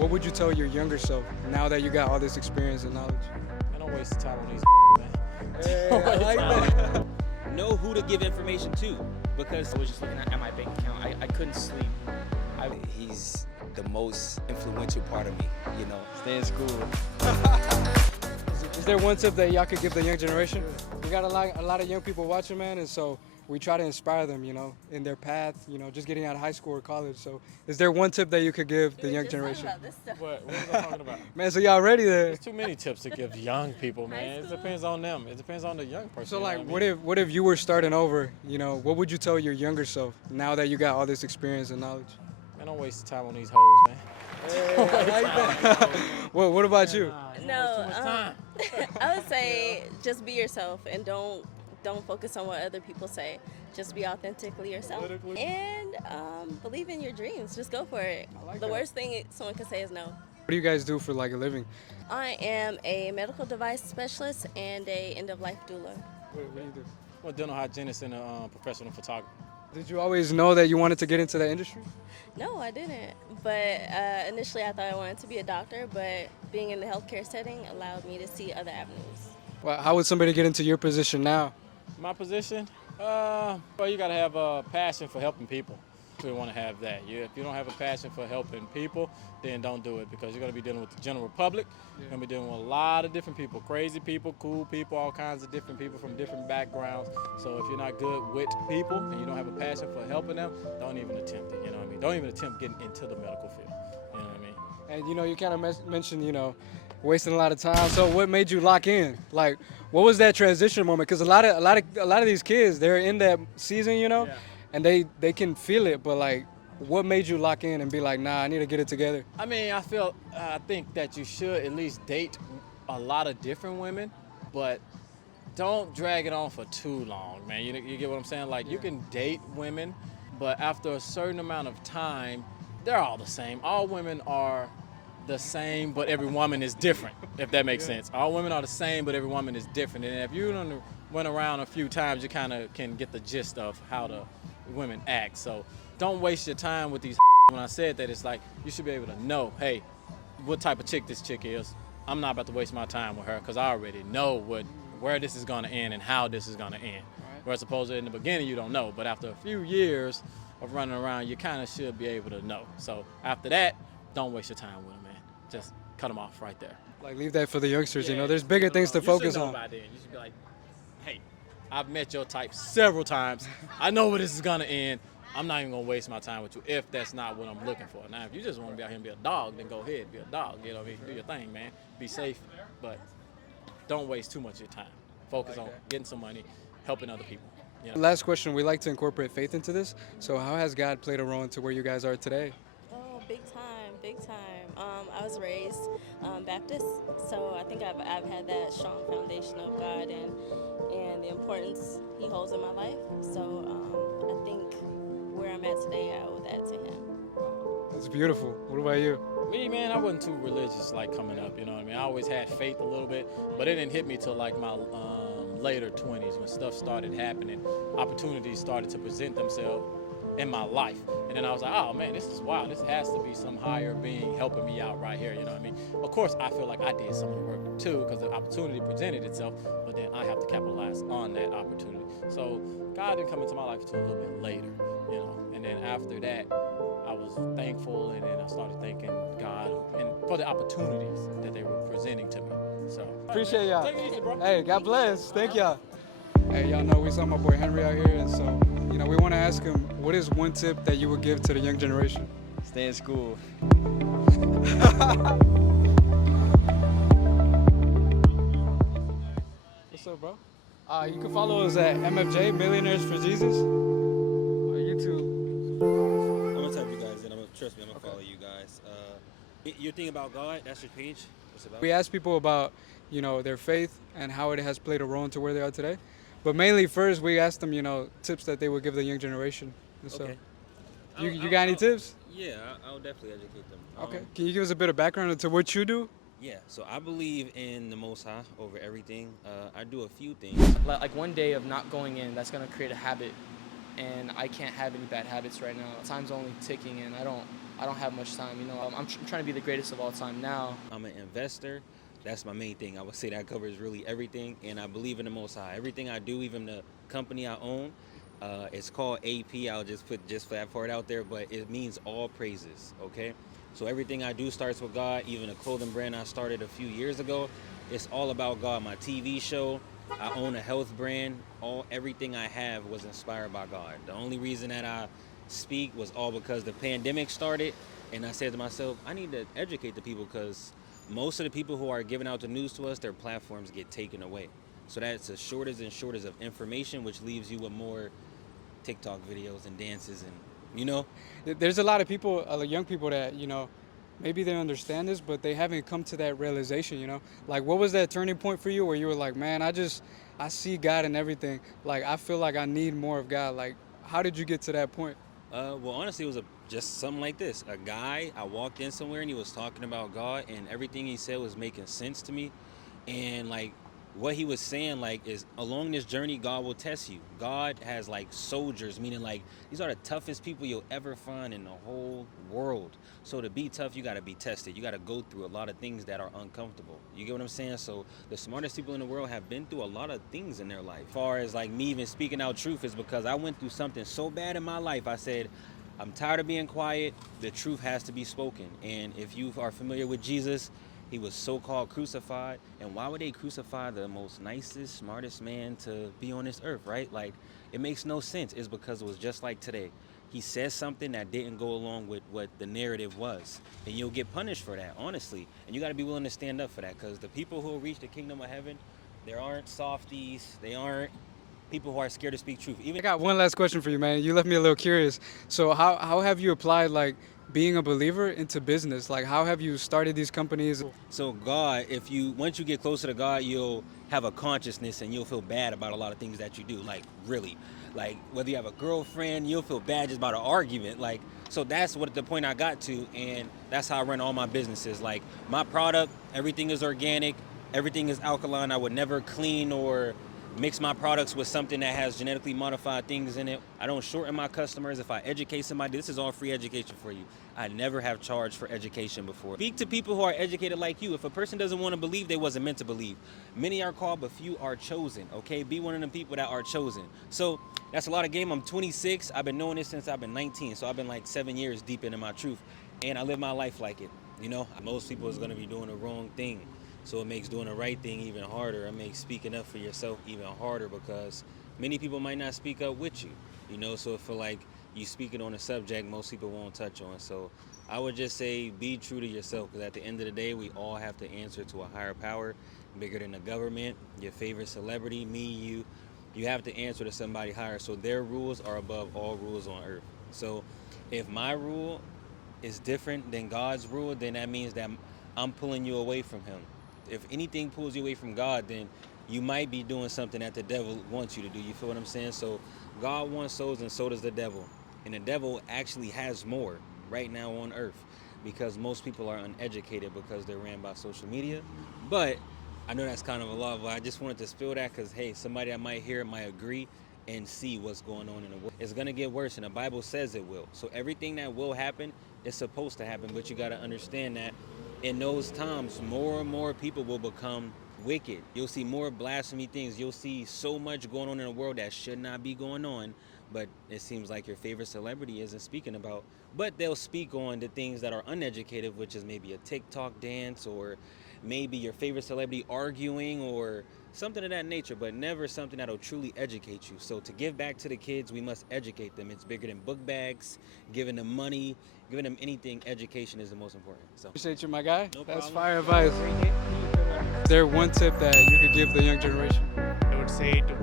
What would you tell your younger self now that you got all this experience and knowledge? I don't waste time on these man. Hey, I like that. Know who to give information to, because I was just looking at my bank account. I couldn't sleep. he's the most influential part of me, you know. Stay in school. Is there one tip that y'all could give the young generation? We got a lot of young people watching, man, and so we try to inspire them, in their path, just getting out of high school or college. So is there one tip that you could give the young generation? What was I talking about? Man, so y'all ready there? There's too many tips to give young people, man. It depends on them. It depends on the young person. So you know like, what I mean? what if you were starting over, what would you tell your younger self now that you got all this experience and knowledge? Man, don't waste time on these hoes, man. Well, what about you? No, I would say just be yourself and don't focus on what other people say. Just be authentically yourself and believe in your dreams. Just go for it. The worst thing someone can say is no. What do you guys do for like a living? I am a medical device specialist and a end-of-life doula. What do you do? I'm a dental hygienist and a professional photographer. Did you always know that you wanted to get into that industry? No, I didn't. But initially I thought I wanted to be a doctor, but being in the healthcare setting allowed me to see other avenues. Well, how would somebody get into your position now? My position? Well, you gotta have a passion for helping people. You want to have that. If you don't have a passion for helping people, then don't do it, because you're gonna be dealing with the general public. You're gonna be dealing with a lot of different people, crazy people, cool people, all kinds of different people from different backgrounds. So if you're not good with people and you don't have a passion for helping them, don't even attempt it. You know what I mean? Don't even attempt getting into the medical field. You know what I mean? And you kind of mentioned, wasting a lot of time. So what made you lock in? Like, what was that transition moment? Because a lot of these kids, they're in that season, Yeah. and they can feel it. But like, what made you lock in and be like, nah, I need to get it together? I mean, I think that you should at least date a lot of different women, but don't drag it on for too long, man. You get what I'm saying? Like, you can date women, but after a certain amount of time, they're all the same. All women are the same, but every woman is different, if that makes sense. All women are the same, but every woman is different. And if you done went around a few times, you kind of can get the gist of how the women act. So don't waste your time with these. When I said that, it's like you should be able to know, hey, what type of chick this chick is. I'm not about to waste my time with her, because I already know where this is going to end and how this is going to end. Whereas supposed in the beginning you don't know, but after a few years of running around, you kind of should be able to know. So after that, don't waste your time with them, man. Just cut them off right there. Like, leave that for the youngsters. There's you bigger should things know. to focus You should know on. by then. You should be like, hey, I've met your type several times. I know where this is gonna end. I'm not even gonna waste my time with you if that's not what I'm looking for. Now, if you just want to be out here and be a dog, then go ahead, be a dog. You know what I mean? Do your thing, man. Be safe, but don't waste too much of your time. Focus on getting some money, helping other people. You know? Last question, we like to incorporate faith into this. So how has God played a role into where you guys are today? Oh, big time, big time. I was raised Baptist, so I think I've had that strong foundation of God and the importance He holds in my life. So I think where I'm at today, I owe that to Him. That's beautiful. What about you? Me, man, I wasn't too religious like coming up, you know what I mean? I always had faith a little bit, but it didn't hit me till like my later 20s when stuff started happening. Opportunities started to present themselves in my life. And then I was like, oh man, this is wild. This has to be some higher being helping me out right here, you know what I mean? Of course, I feel like I did some of the work too, because the opportunity presented itself, but then I have to capitalize on that opportunity. So God didn't come into my life until a little bit later, and then after that, I was thankful, and then I started thanking God and for the opportunities that they were presenting to me. So Appreciate y'all. Take it easy, bro. Hey, God bless. Thank y'all. Hey, y'all know we saw my boy Henry out here, and so, we want to ask him, what is one tip that you would give to the young generation? Stay in school. What's up, bro? You can follow us at MFJ, Millionaires for Jesus, on YouTube. I'm gonna type you guys in. Trust me, I'm gonna follow you guys. Your thing about God, that's your page. What's it about? We ask people about, their faith and how it has played a role into where they are today. But mainly first, we ask them, tips that they would give the young generation. And so, Okay. you got any tips? Yeah, I'll definitely educate them. Okay. Can you give us a bit of background into what you do? Yeah, so I believe in the Most High over everything. I do a few things. Like one day of not going in, that's gonna create a habit, and I can't have any bad habits right now. Time's only ticking, and I I don't have much time. You know, I'm trying to be the greatest of all time now. I'm an investor. That's my main thing. I would say that covers really everything, and I believe in the Most High. Everything I do, even the company I own, it's called AP. I'll just put just for that part out there, but it means all praises. Okay, so everything I do starts with God. Even a clothing brand I started a few years ago, it's all about God. My TV show, I own a health brand. Everything I have was inspired by God. The only reason that I speak was all because the pandemic started, and I said to myself, I need to educate the people because most of the people who are giving out the news to us, their platforms get taken away. So that's a shortage and shortage of information, which leaves you with more TikTok videos and dances and, you know. There's a lot of people, young people that, maybe they understand this, but they haven't come to that realization. Like, what was that turning point for you where you were like, man, I see God in everything. Like, I feel like I need more of God. Like, how did you get to that point? Well, honestly, it was just something like this. A guy, I walked in somewhere and he was talking about God, and everything he said was making sense to me. And like what he was saying, like, is along this journey, God will test you. God has like soldiers, meaning like these are the toughest people you'll ever find in the whole world. So to be tough, you got to be tested. You got to go through a lot of things that are uncomfortable. You get what I'm saying? So the smartest people in the world have been through a lot of things in their life. As far as like me even speaking out truth is because I went through something so bad in my life. I said, I'm tired of being quiet. The truth has to be spoken. And if you are familiar with Jesus, he was so-called crucified. And why would they crucify the most nicest, smartest man to be on this earth, right? Like, it makes no sense. It's because it was just like today. He says something that didn't go along with what the narrative was. And you'll get punished for that, honestly. And you got to be willing to stand up for that, because the people who will reach the kingdom of heaven, there aren't softies. They aren't people who are scared to speak truth. I got one last question for you, man. You left me a little curious. So how have you applied like being a believer into business? Like, how have you started these companies? So God, if you once you get closer to God, you'll have a consciousness and you'll feel bad about a lot of things that you do. Like, really, like whether you have a girlfriend, you'll feel bad just about an argument. Like, so that's what the point I got to, and that's how I run all my businesses. Like, my product, everything is organic, everything is alkaline. I would never clean or mix my products with something that has genetically modified things in it. I don't shorten my customers. If I educate somebody, this is all free education for you. I never have charged for education before. Speak to people who are educated like you. If a person doesn't want to believe, they wasn't meant to believe. Many are called, but few are chosen, okay? Be one of them people that are chosen. So that's a lot of game. I'm 26. I've been knowing this since I've been 19. So I've been like 7 years deep into my truth. And I live my life like it. You know, most people is going to be doing the wrong thing. So it makes doing the right thing even harder. It makes speaking up for yourself even harder, because many people might not speak up with you. You know, so if for like you speaking on a subject most people won't touch on. So I would just say be true to yourself, because at the end of the day, we all have to answer to a higher power, bigger than the government, your favorite celebrity, me, you. You have to answer to somebody higher. So their rules are above all rules on earth. So if my rule is different than God's rule, then that means that I'm pulling you away from him. If anything pulls you away from God, then you might be doing something that the devil wants you to do. You feel what I'm saying? So God wants souls, and so does the devil. And the devil actually has more right now on earth, because most people are uneducated because they're ran by social media. But I know that's kind of a lot, but I just wanted to spill that because, hey, somebody that might hear it might agree and see what's going on in the world. It's going to get worse, and the Bible says it will. So everything that will happen is supposed to happen, but you got to understand that in those times, more and more people will become wicked. You'll see more blasphemy things. You'll see so much going on in the world that should not be going on, but it seems like your favorite celebrity isn't speaking about. But they'll speak on the things that are uneducated, which is maybe a TikTok dance, or maybe your favorite celebrity arguing, or something of that nature, but never something that'll truly educate you. So to give back to the kids, we must educate them. It's bigger than book bags, giving them money, giving them anything. Education is the most important. So Appreciate you, my guy. No That's problem. fire advice. Is there one tip that you could give the young generation? I would say to